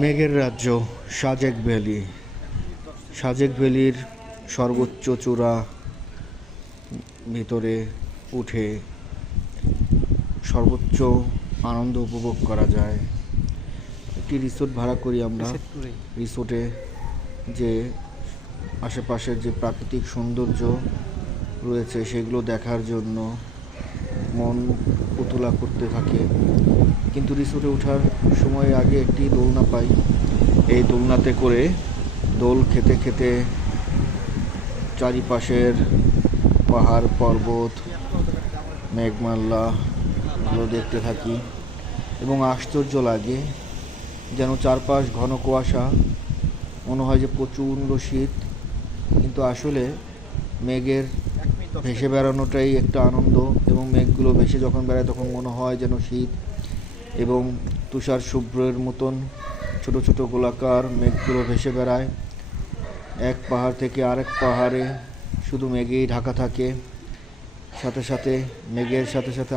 মেঘের রাজ্য সাজেক ভ্যালি। সাজেক ভ্যালির সর্বোচ্চ চূড়া ভিতরে উঠে সর্বোচ্চ আনন্দ উপভোগ করা যায়। একটি রিসোর্ট ভাড়া করি আমরা। রিসোর্টে যে আশেপাশের যে প্রাকৃতিক সৌন্দর্য রয়েছে সেগুলো দেখার জন্য মন উতলা করতে থাকে। কিন্তু রিসোর্টে ওঠার সময় আগে একটি দোলনা পাই। এই দোলনাতে করে দোল খেতে খেতে চারিপাশের পাহাড় পর্বত মেঘমাল্লাগুলো দেখতে থাকি এবং আশ্চর্য লাগে, যেন চারপাশ ঘন কুয়াশা, মনে হয় যে প্রচণ্ড শীত, কিন্তু আসলে মেঘের ভেসে বেড়ানোটাই একটা আনন্দ। এবং মেঘগুলো ভেসে যখন বেড়ায় তখন মনে হয় যেন শীত, এবং তুষার শুভ্রের মতন ছোট ছোট গোলাকার মেঘগুলো ভেসে বেড়ায় এক পাহাড় থেকে আরেক পাহাড়ে। শুধু মেঘেই ঢাকা থাকে, সাথে সাথে মেঘের সাথে সাথে